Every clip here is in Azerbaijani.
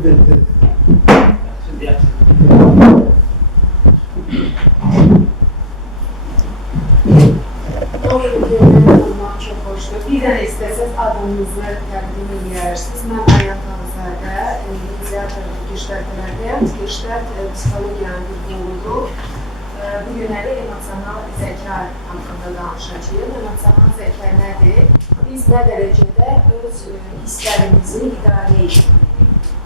Çox xoşdur. Bir dənə istəsəz adınızı təqdim edirsiniz. Mən Ayət Ağzədə, iniciator Girştərtlərdən, Girştərt psixologiyanın bir qoludur. Bu günləri emosional zəka haqqında danışacağıq. Emosional zəka nədir? Biz nə dərəcədə öz hisslərimizi idarə edirik.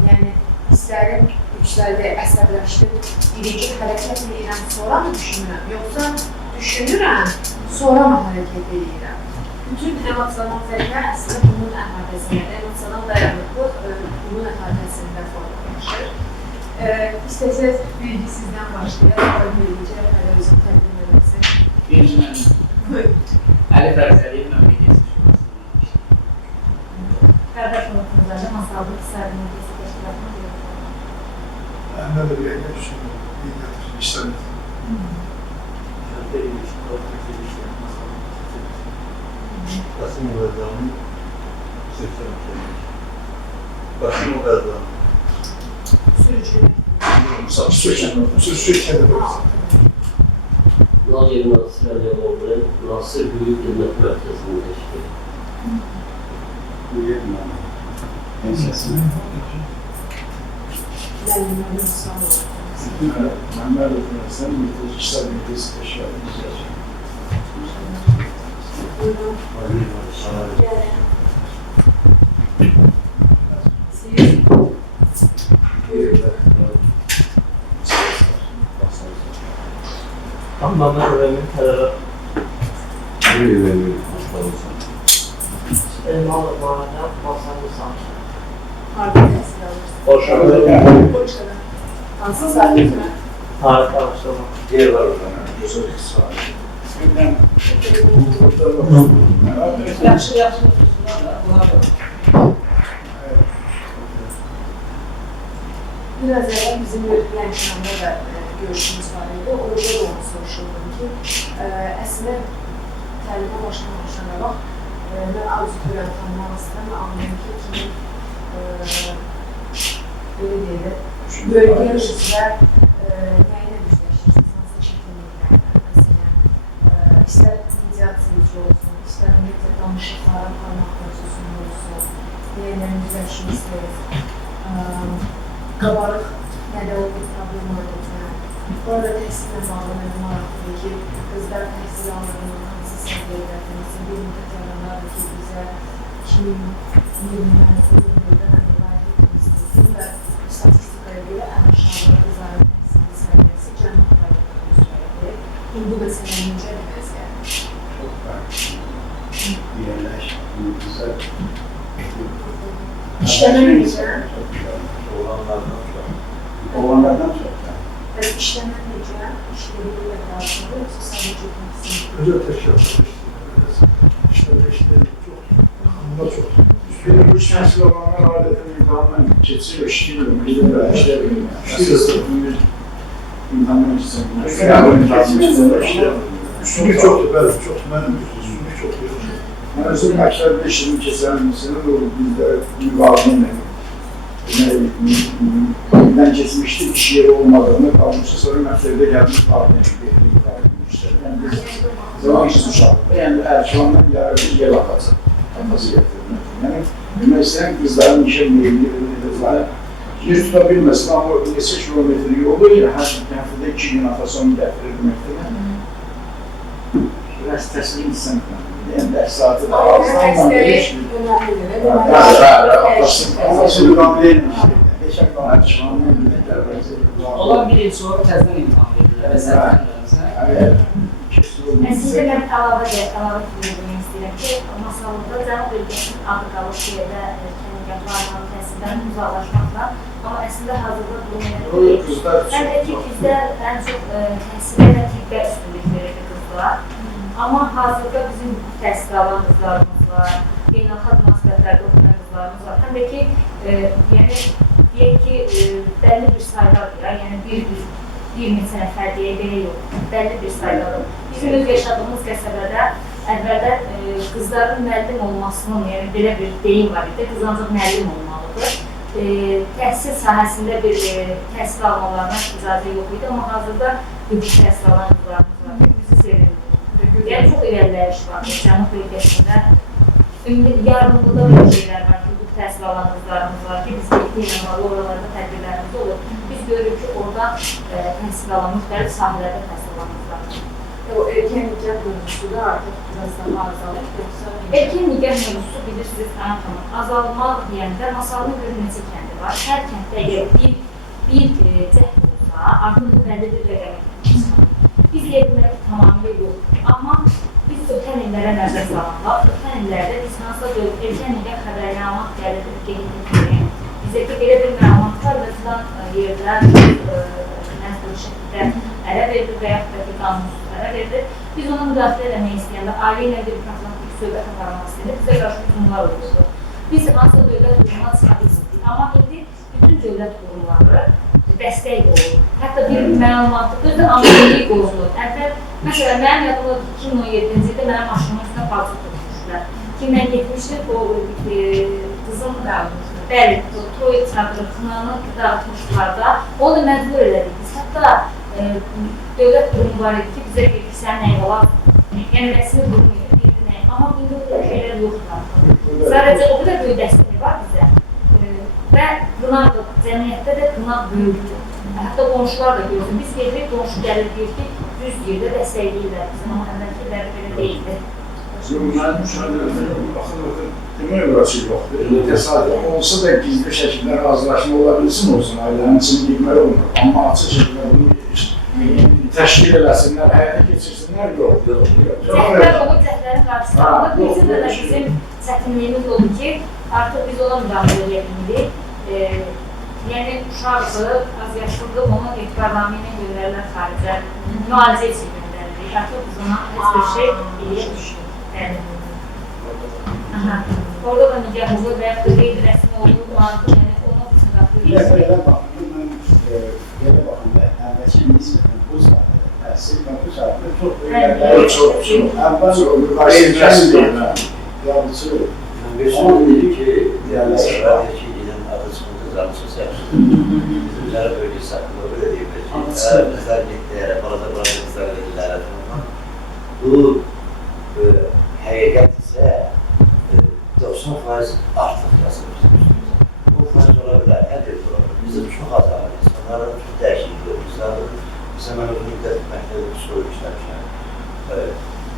Yəni, hisslərim yüksəldi, əsəbləşdim, birinci hərəkət edirəm, sonra mı düşünürəm? Yoxsa düşünürəm, sonra mı hərəkət edirəm? Bütün emosional zəka əslində bunun əhatəsində, emosional dayanıqlıq bunun əhatəsində formalaşır. İstəsəz bilgi sizdən başlayaq, böyləcə hələ özüm təqdim edəsin. Birinci mənim Əli Fərzəliyev mən mediasi şubasında işləyirəm. Qardaş olsunuzlar, masallı qısarlı mediasi təşkilatına deyək. Mən də bir yəqə düşünürəm, mediatör işləmir. Qasımov Ərzanın 82. Qasımov Ərzanın Sürücü. Sürücü. Nazir Nasir Əliyevoğlu Nasir Böyük Xidmət Mərkəzində işləyir. Böyük mənim. Pensiyasını. Mənim sağ olun. Məmməd Ötürəsən, İqtisad Mediasi Təşkilatı işləyir. Buyurun. Gəlin. Siz? Buyurun. Amma mən öyrəmin tərəfə Böyük hastalıqsan. elmalı bağında masanlı sanki. Harada təhsil alırsınız? Boşanlı Polşada. Hansı sahibə? tarih araşdırma. Yer var orada. Gözəl iqtisadi. Yaxşı, yaxşı. Biraz evvel bizim Lənkəran'da da görüşümüz var idi. Orada da onu soruşurdum ki, əslində təlimə başlamamışdan qabaq mən auditoriyanı tanımaq istəyirəm və anlayım ki, belə deyək, bölgə üzrə nə ilə üzləşirsiniz, hansı çətinliklərlə, məsələn, istər mediasiyacı olsun, istər ümumiyyətlə danışıqlara aparmaq prosesində olsun, nə ilə üzləşirsiniz, qabarıq nədə olur, problem olacaq. Orada təhsillə bağlı mənim maraqlıdır ki, qızlar təhsil alırlar, hansı səviyyədə, bir müddət yaranlardır ki, bizə 2020-dən ildə mən rivayət etmişdim və statistikaya görə ən aşağıda qızların təhsil səviyyəsi cənub rayonunda göstərilir. Bu məsələ necədir vəziyyət? Çox fərqli. Yerləş, güzel. İşləmə necə? Oğlanlardan çox. Oğlanlardan çox. Bəs işləmə necə? İşləməklə qarşılığı yoxsa sadəcə təhsil? Özel təşkilatlar işləmir çox, xanımlar çox. Üstəlik bu şənsli olanlar adətən imtihandan keçir, işləyirəm, işləyirəm. İmtihandan keçirəm. Üstünlük çoxdur, bəli, çoxdur. Mənim üstünlük çoxdur. Mən özüm məktəbdə işimi keçən məsələn, bizdə müqavilə bizdən keçmişdi, iş yeri olmadığını qalmışdı, sonra məktəbdə gəlmiş müqavilə biz zamansız uşaqdır. Yəni, ərkivandan yararlı yer atası gətirmək. Yəni, demək istəyən qızların işə meyilli yer tuta bilməsin, amma neçə kilometr yolu hər həftədə 2 gün atasını gətirir deməkdir. Biraz təslim istəməkdir. Yəni, dərs saatı da azdan verir. Atası müqavilə etmişdir. Geçən ərkivandan Olan bir il sonra təzdən imtihan verirlər və sərtlərsə. Əslində mən əlavə demək istəyirəm ki, masallıqda cənub bölgəsinin adı qalıb yerdə kəndgahlarla, təhsildən uzaqlaşmaqla, amma əslində hazırda durum elə deyil. Hətta ki, bizdə ən çox təhsilə və tibbə üstünlük verir qızlar. Amma hazırda bizim təhsil alan qızlarımız var, beynəlxalq münasibətlərdə oxuyan qızlarımız var. Həm də ki, yəni, deyək ki, bəlli bir saydadır, yəni bir neçə nəfər deyək, belə yox, bəlli bir saydadır. Bizim öz yaşadığımız qəsəbədə əvvəllər qızların müəllim olmasının, yəni belə bir deyim var idi, qız ancaq müəllim olmalıdır. təhsil sahəsində bir təhsil almalarına icazə yox idi, amma hazırda hüquq təhsil alan qızlarımız var ki, bizi sevindir. Yəni, çox irəliləyiş var, Cənub bölgəsində. Yardımlıda bir şeylər var ki, hüquq təhsil alan qızlarımız var ki, biz eğitimlə var, oralarda tədbirlərimiz olur. Biz görürük ki, orada təhsil alan müxtəlif sahələrdə təhsil alan qızlarımız var. O erkən nikah mövzusu da artıq biraz daha azalır, yoxsa? Erkən nikah mövzusu bilirsiniz, azalma deyəndə Masalının görə neçə kəndi var. Hər kənddə əgər bir cəhd olsa, artıq bəlli bir rəqəmə gətirir. Biz yetirmək tamamilə yoxdur. Amma biz ötən illərə nəzər salanda, ötən illərdə biz hansısa erkən nikah xəbərnamat gəlir, qeydin bizə ki, belə bir məlumat var və filan yerdə nəzdir şəkildə ərə verilir və yaxud da ki, qanunsuz ərə verilir. Biz ona müdafiə eləmək istəyəndə, ailə ilə bir profilaktik söhbət aparmaq istəyəndə bizə qarşı hücumlar olurdu. Biz hansısa dövlət qurumuna çıxa bilmirdik. Amma indi bütün dövlət qurumları dəstək olur. Hətta bir məlumatı özü analitik olunur. Əvvəl, məsələn, mənim yadımda 2017-ci ildə mənim maşınımın üstünə palçıq tutmuşlar. Ki, mən getmişdim, o qızın bəli, toy çadırı, xınanı dağıtmışlar da, onu məcbur elədik. Biz hətta dövlət qurumu var idi ki, bizə deyir ki, sən nəyə olar? Yəni, rəsmi qurumu deyirdi nəyə? Amma indi o şeylər yoxdur. Sadəcə, o qədər böyük dəstəyi var bizə. Və qınaq da, cəmiyyətdə də qınaq böyükdür. Hətta qonşular da görürük. Biz gedirik, qonşu gəlir deyir ki, düz yerdə dəstəkləyirlər. Bizim amma əvvəlkiləri belə deyildi. Mənim müşahidələrim, baxın, demək olar ki, yoxdur. Təsadüf olsa da gizli şəkildə razılaşma ola bilsin olsun, ailənin içini bilməli olmur. Amma açıq şəkildə bunu təşkil eləsinlər, həyata keçirsinlər, yox. Cəhlər olub, cəhlərin qarşısında alıb, bizim də bizim çətinliyimiz oldu ki, artıq biz ona müdaxilə edə bilmirik. Yəni, uşaqdır, az yaşlıdır, onu etibarnamə ilə göndərirlər xaricə, müalicə üçün göndəririk. Artıq biz ona heç bir şey eləyə düşürük. Orada da nikahımızı və yaxud da qeyri-rəsmi olduğu mantığı, yəni onun üçün daxil Belə baxın, mən belə baxın da, əvvəlki nisbətən bu sahədə təhsil və bu sahədə çox böyük Yardımcı Bir son dedi ki, Rədəki ilə adı çıxınca canlısı yaxşıdır. Bizim Cənub bölgəsi haqqında belə deyib ki, bizlər getdiyərə, balaca qızlar verirlərə. Bu həqiqət isə 90% artıq yazılır. Bu faiz ola bilər, hədir ola bilər. Bizim çox az ağır, insanların çox dəyişiklik olur. Bizə mən uzun müddət məktəbdə psixoloji işləmişəm.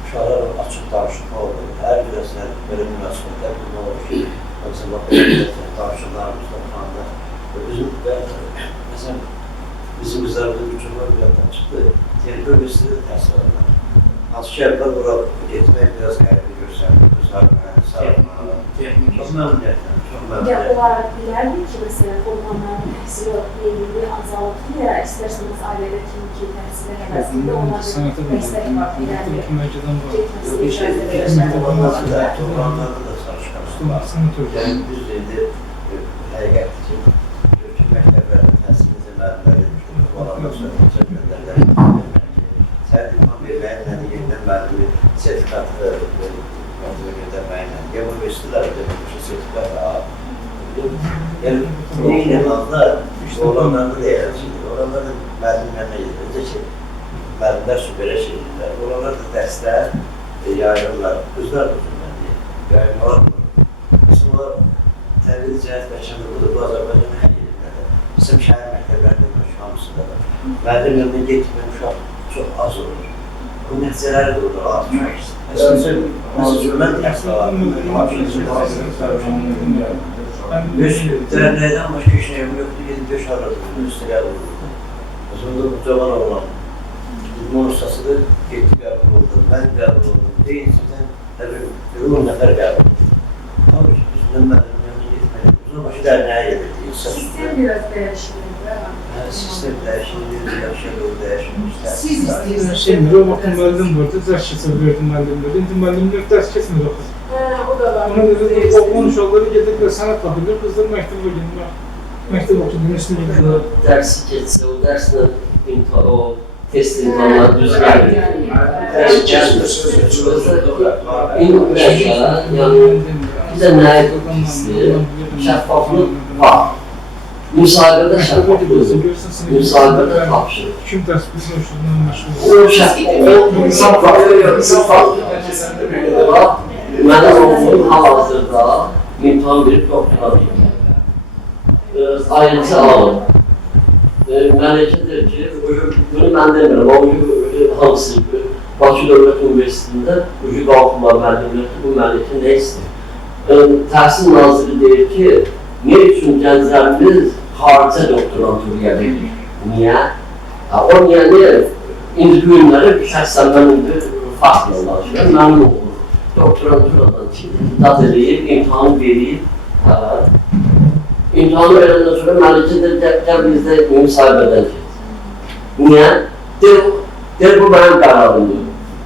Uşaqlar açıq danışma olur. Hər birəsinə belə münasibətlər bunu olur ki, bizim danışıqlarımızda falan da. Məsələn, bizim qızlarımızın uçurlar bir yandan çıxdı. Yəni, bölgəsində də təhsil alırlar. Hansı ki, əvvəl bura getmək biraz qəribə görsəndir. Qızlarına, sağlığına, çox məmnuniyyətlə, çox məmnuniyyətlə. Onlar bilərdir ki, məsələn, oğlanların təhsil yeri azalıb ki, ya istərseniz ailədə kimi ki, təhsilə həvəsində onlar dəstək var, bilərdir. Oğlanlarda da çalışqanlar var. Yəni, biz indi həqiqətdir ki, Türkiyə məktəblərdə təhsilimizə müəllimlər edmişdir. Bu alanda söhbətcə göndərilir. Sərtifan verməyin nədir, yenidən müəllimi sertifikatı göndərməyin nədir. Ya, universitetlər ödəmişə sertifikat yəni, eyni halda oğlanlarda da yerləşir. Oğlanlar da müəllimlərlə gedir. Öncə ki, müəllimlər belə şeydirlər. Oğlanlar da dərslər yayırırlar. Qızlar da yayırmalar olur. Bizim o təbii cəhət bəşəndə budur, bu Azərbaycanın hər yerində. Bizim şəhər məktəblərində şu hamısında da. Müəllim yanına getməyən uşaq çox az olur. Bu nəticələri də olur, artıq. Məsələn, mən təhsil alarım. Dərnəkdən başqa iş nəyəm yoxdur, gedib döş aradım, üstələr olurdu. Sonra bu cavan oğlan, idman ustasıdır, getdi qəbul oldu, mən qəbul oldum. Deyinsindən, 10 nəfər qəbul oldu. Halbuki bizdən müəllimin yanına getməyəm. Uzun başı dərnəyə gedirdi. Sistem biraz dəyişir. Sistem dəyişir, yaxşı yol dəyişir. Siz istəyirsiniz. Şimdi o vaxt müəllim vardı, dərs keçirdi müəllimlər. İndi müəllimlər dərs keçmir o qız. O da var. Ona görə oğlan uşaqları gedirlər, sənət baxırlar, qızlar məktəbə gedirlər. Məktəb oxudur, üstünə gedirlər. Dərsi keçsə, o dərslə o test imtahanları düz gəldi. Dərs keçmir. İndi bizə nəyə pisdir? Şəffaflıq var. müsahibədə Məktəbə şəffaf gedirsən, olur. görürsən sınıf. Müsahibədə tapşırır. Kim təsbihini ölçüdündən məşğul O insan faktorları var. Mənim oğlum hal-hazırda imtahan verib doktora deyil. Ayrıca alın. Mələkədir ki, bunu mən demirəm, o hansı Bakı Dövlət Universitetində qalxma müəllimləri bu mələkə nə istəyir? Təhsil Naziri deyir ki, ne üçün gənclərimiz xaricə doktoranturaya verir? Niyə? O yəni, indi günləri şəxsən mən indi faktla danışıram, mənim oğlum doktoranturadan dad eləyib, imtahanı verib, İmtahanı verəndən sonra mələkə gəl bizdə müsahibədən keçsin. Niyə? Deyir, bu mənim qərarımdır.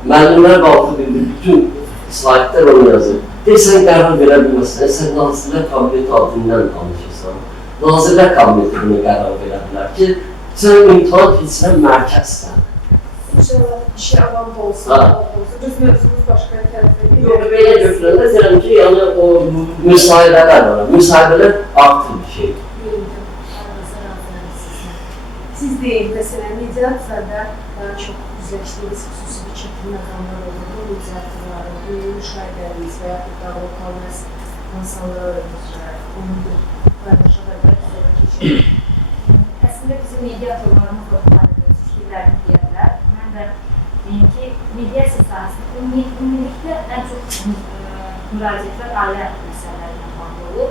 Müəllimlər qalxıb indi bütün slaytlar onu yazır. Deyir, sən qərar verə bilməsən, sən Nazirlər Kabineti adından danışırsan. Nazirlər Kabineti buna qərar verə bilər ki, sən imtahan keçsən mərkəzsən. İnşallah işi avam olsun. Biz mövzumuz başqa tərəfə. Yox, belə götürəndə deyirəm ki, yəni o müsahibələr var. Müsahibələr artır bir şey. Siz deyin, məsələn, mediasiyada daha çox üzləşdiyiniz xüsusi bir çətin məqamlar olur. Mediatorları, müşahidələriniz və yaxud da lokal insanlara onun bir paylaşa qədər sonra keçirir. Əslində bizim mediatorlarımız da fikirlərini deyərlər. Mən də deyim ki, mediasiya sahəsində ümumilikdə ən çox müraciətlər ailə məsələləri ilə bağlı olur.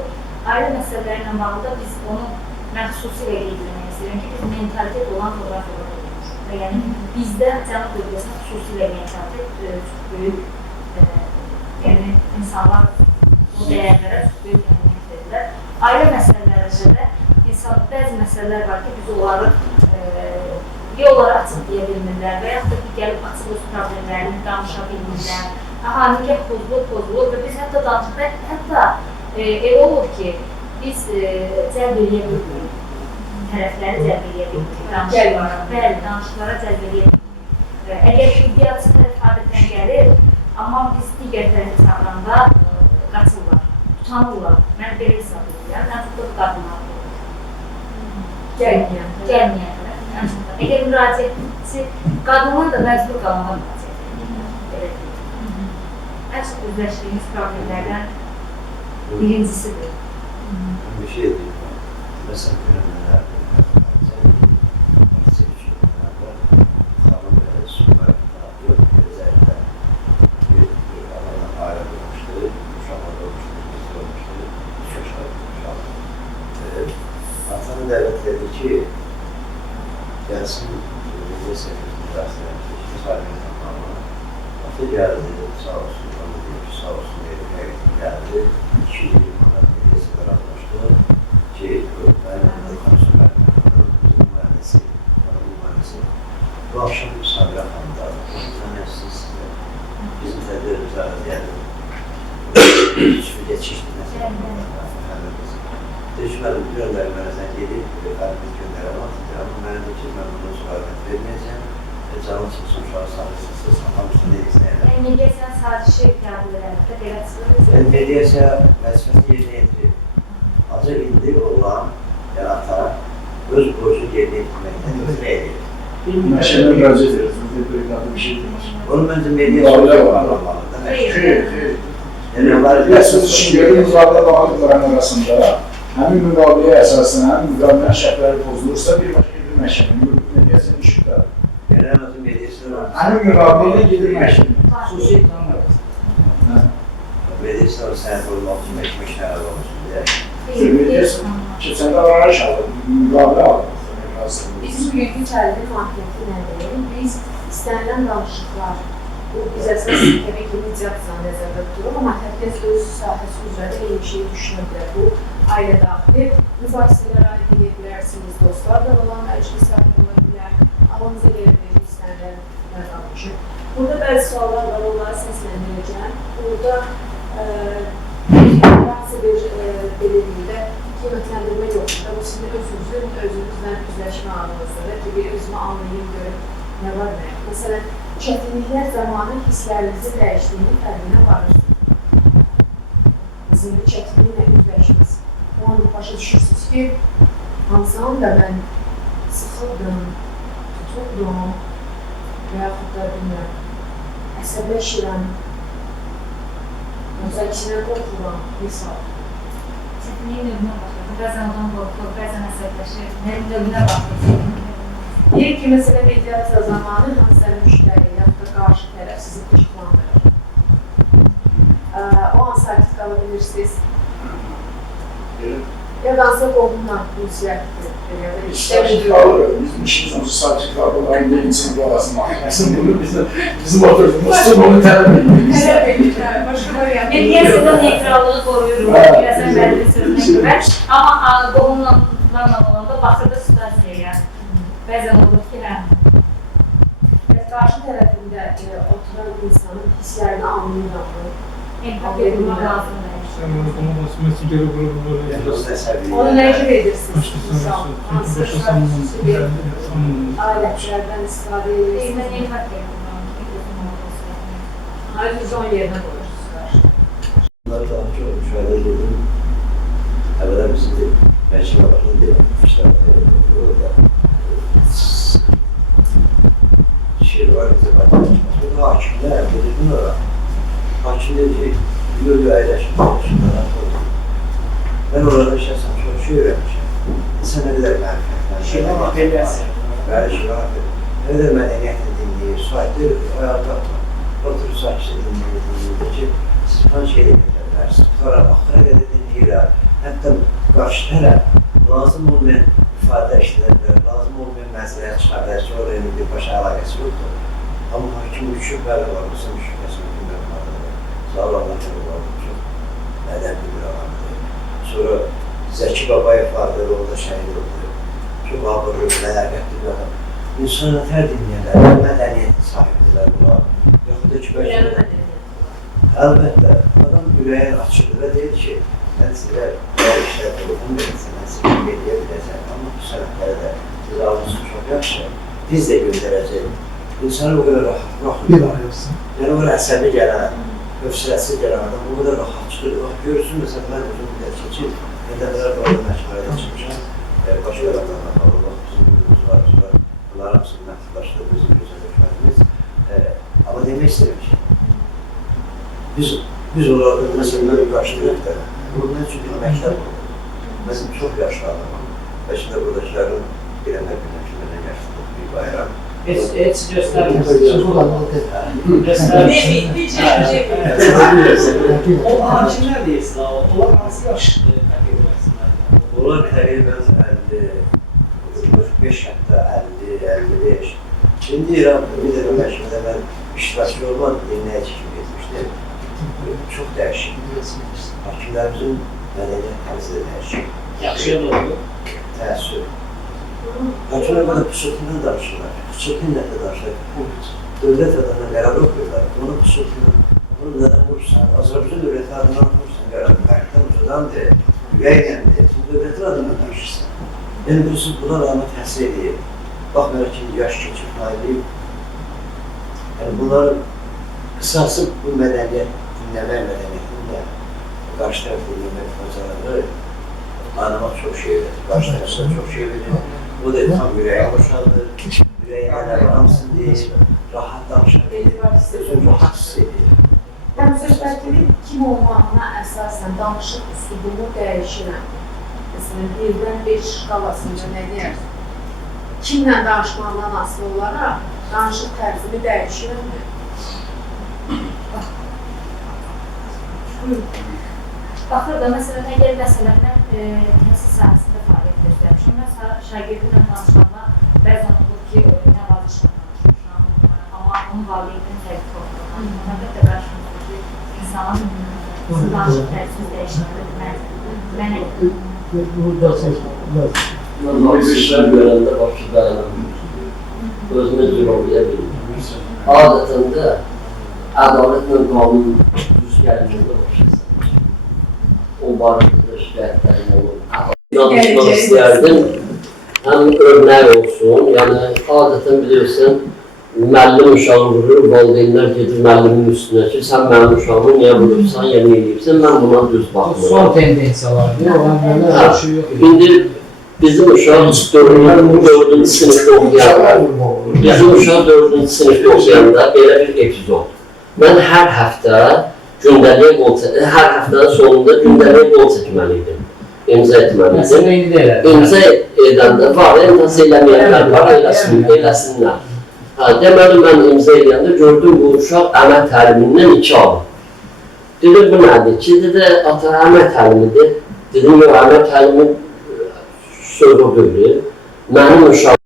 Ailə məsələləri ilə bağlı da biz onu mən xüsusilə qeyd istəyirəm ki, biz mentalitet olan fotoğraflar olmuşuq. Yəni bizdə Cənub bölgəsində xüsusilə mentalitet çox böyük insanlar bu dəyərlərə çox böyük əhəmiyyət verirlər. Ailə məsələlərində də bəzi məsələlər var ki, biz onları yolları açıq deyə bilmirlər və yaxud da ki, gəlib açıq öz problemlərini danışa bilmirlər. Nikah pozulur və biz hətta danışırıq, hətta elə olur ki, biz cəlb eləyə bilmirik, tərəfləri cəlb eləyə bilmirik, danışıqlara cəlb eləyə bilmirik. Əgər iddiaçı tərəf adətən gəlir, amma biz digər tərəfi çağıranda qaçırlar, utanırlar. Mən belə hesab edirəm, ən çox da qadınlar gəlməyən. Əgər müraciətçi qadınlar da məcbur qalmağa müraciət edir. Ən çox üzləşdiyimiz problemlərdən birincisidir. Bir şey deyim. Məsələn, günəmlərdə, xanım və Sumar özelliklə bir adamla ayrı olmuşdu, uşaqlar olmuşdu, biz olmuşdu, 3 yaşlar uşaq. Atanı dəvət edir ki, gəlsin, bizə sevgimiz dərslərə müsahibədən qalma. Atı gəldi, sağ olsun, onu deyir ki, sağ olsun, həqiqətən gəldi. 220 manat mediyası qaranlaşdı ki, mənim konsumer mühendisi, bu akşam Sabira xanımda, tanıyasınız, bizim tədbirimiz arada gəldi. Geçişdi məsələn. Düşmədim, göndərmənizdən gedib, qəlbimiz göndərəm atacağım. Mənim də ki, mən bunu müsahibat verməyəcəm. Canım çıxsın, uşağı sahəsiniz, hamısını deyilsənlər. Mediasiya sazişi qəbul edəməkdə belə çıxırız. Mediasiya vəzifəsini yerinə yetirir. Ancaq indi olan ata öz borcu yerinə yetirməkdən imtina edir. Məşələ müraciət edir, bir şey demir. Onun məncə mediasiya olmalıdır. Yəni, onlar Bilirsiniz, şimdi müqavilə bağlıqların arasında həmin müqaviləyə əsasən, həmin müqavilənin şərtləri pozulursa, bir başqa bir məhkəmə, mediasiyasının işi tutar. Yəni, ən azı mediasiya var. Həmin müqavilə gedir məhkəmə. Xüsusi imtahan var. Mediasiya sənəd olmaq üçün məhkəmə işləri olmasın. Mediasiya keçəndə arayış alır, müqavilə alır. Bizim bugünkü təlim mahiyyəti nədir? Biz istənilən danışıqlar, biz əsas təbii ki, mediasiyanı nəzərdə tuturuq, amma hər kəs öz sahəsi üzrə də eyni şeyi düşünə bilər. Bu, ailə daxili mübahisələrə aid edə bilərsiniz, dostlarla olan məclis sahibi ola bilər, alanıza gələ bilir istənilən məqam üçün. Burada bəzi suallar var, onları səsləndirəcəm. Burada hansı bir belirlikdə qiymətləndirmə yoxdur. Bu sizin özünüzlə üzləşmə anınızdır ki, bir özümü anlayayım, görüm nə var nə. Məsələn, çətinliklər zamanı hisslərinizin dəyişdiyini fərqinə varırsınız. Bizim bir çətinliklə üzləşiniz. O anı başa düşürsünüz ki, hansı anda mən sıxıldım, tutuldum və yaxud da bilmirəm, əsəbləşirəm, yoxsa içinə qorxuram, misal. Çətinliyin növünə baxır, bəzən ondan qorxur, bəzən əsəbləşir, növünə baxır. Deyir ki, məsələn, mediasiya zamanı hansısa müştəri, yaxud da qarşı tərəf sizi qıcıqlandırır. O an sakit qala bilirsiniz. Ya da hansısa qohumla ünsiyyətdir. Sakit kalır. Bizim işimiz olsa sakit kalırlar. Birincisinin doğasının mahkemesinin bunu bizim oturduğumuz onu talep ediyoruz. Tələb edirlər, başqa variant. Mediasiyada neytrallığı qoruyuruq, biləsən bəlli sözünə görə. Amma qohumla olanda baxırdı situasiyaya. Bəzən olur ki, Qarşı tərəfində oturan insanın hisslərini anlayıram. empatiya qurmaq lazımdır. Sen bunu konuşmasın, mesajları böyle Yani dost əsəbi. Onu necə edirsiniz? Başkasına Misal, hansı xüsusi bir alətlərdən istifadə edirsiniz? Mən empatiya qurmaq Ayrıca onun yerinə qoyursunuz qarşı. Bunlar daha çok müşahede edildim. Evvela bizi de Mersin'e bakın demişler. Orada şiir var bize bakın. Sonra hakimler dedi bunlara. Hakim dedi ki, biliyor aileşim. Ben orada şahsen çok şey öğrenmişim. Seneler marifetler. Şivan apeliyası. Böyle şivan apeliyası. Ne de medeniyetle dinleyip, saatler ayağa kalkma. Oturup saçlı dinleyip, siz falan şeyle getirirlersiniz. Sonra ahire kadar dinleyirler. Hatta karşı taraf lazım olmayan ifade işlerler, lazım olmayan məzəliyyət çıxarlar ki, oraya bir başa əlaqəsi yoxdur. Amma hakim üçüb bəli var, mısın şübhəsi bilmirəm adını. Sağ ol Allah var, çox mədənli bir adamdır. Sonra Zəki Babayev vardır, orada şəhid oldu. Çox abırlı, ləyaqətli bir adam. İnsanlar hər dinləyənlər, mədəniyyətin sahibidirlər buna. Yaxud da ki, bəlkə əlbəttə, adam ürəyin açılır və deyir ki, mən sizə hər işlər olun verirsin, mən sizə edə biləcəm. Amma bu sənətləri də siz almışsın çox yaxşı, biz də göndərəcək. İnsanı o qədər rahat buraxmır. Yəni, o əsəbi gələn, hövsələsi gələn adam o qədər rahat çıxır. Görürsün, məsələn, mən uzun bir keçib, məndələr doğru məşğələdə çıxmışam. Başqa adamlarla bağlı, bizim günümüz var. Bunlar hamısını məhdudlaşdır, bizim gözəl hökmətimiz. Amma demək istəyirəm ki, biz onlarda məsələləri qarşılayıq da, bunun üçün bir məktəb olur. Məsələn, çox yaşlı adamım. Bəlkə də buradakilərin birəmə günəşlərlə yaşlıdır, bir bayram. Heç göstərmirsiniz. O hakimlər deyirsin, onlar hansı yaş təqib edərsiniz? Onlar təqribən 45, hətta 50, 55. Şimdi İran bir də məhkəmədə mən iştirakçı olman dinləyici kimi getmişdim. Çox dəyişik. Hakimlərimizin mədəniyyət təmsil də dəyişik. Yaxşıya doğru. Təəssüf. Hakimlər bana püsürtündən danışırlar. Püsürtünlə də danışırlar. Dövlət adına qərar oxuyurlar. Onu püsürtünlə. Onu nədən vurursan? Azərbaycan dövləti adından vurursan qərar. Fərqdən uzadandır, ürəyləndir. Bu dövlətin adından danışırsan. Yəni, birisi buna rağmen təhsil edib. Baxmayaraq ki, yaş keçib, nailiyim. Yəni, bunların qısası bu mədəniyyət, dinləmək mədəniyyətində qarşı tərəf dinləmək bacarığı anlamaq çox şey verir. Qarşı tərəfdə çox şey verir. Bu da tam ürəyə boşaldır. Ürəyə nələr hamısını deyir. Rahat danışır. Özün rahat hiss edir. Mən söhbətinin kim olmağına əsasən danışıq üslubumu dəyişirəm. Məsələn, 1-dən 5 şkalasında nə deyərsin? Kimlə danışmağından asılı olaraq danışıq tərzimi dəyişirəmmi? Baxır da, məsələn, əgər məsələdən təhsil sahəsində fəaliyyət göstərmişəm, mən şagirdimlə danışanda bəzən olur ki, nəvazişlə danışmışam, amma onun valideyninin təqib olunduğundan. Əlbəttə, qarşımızda ki, insanın danışıq tərzini dəyişməlidir. Mən Namuslar görəndə başı dayanamıyor. Özünə cürəbliyə bilmir. Adətən də ədalətlə qanun düz gəlməyəndə başlasın. O barədə şikayətlərim olur. Danışmaq istərdim. Həm örnək olsun, yəni adətən bilirsən, müəllim uşağı vurur, valideynlər gedir müəllimin üstünə ki, sən mənim uşağımı niyə vurursan, yəni eləyibsən, mən buna düz baxmıram. Son tendensiyalardır, o əmrələr hər şey yox. İndi bizim uşaq 4-cü sinifdə oxuyanda, belə bir epizod. Mən hər həftə gündəlik hər həftənin sonunda gündəlik qol çəkməliydim. İmza etməliydim. Məsələn, indi də elədir. İmza edəndə var, imza eləməyənlər var, eləsinlər. Deməli, mən imza edəndə gördüm bu uşaq əmək təlimindən 2 alır. Dedim, bu nədir ki? Dedi, ata, əmək təlimidir. Dedim, yox, əmək təlimi soru deyil. Mənim uşaq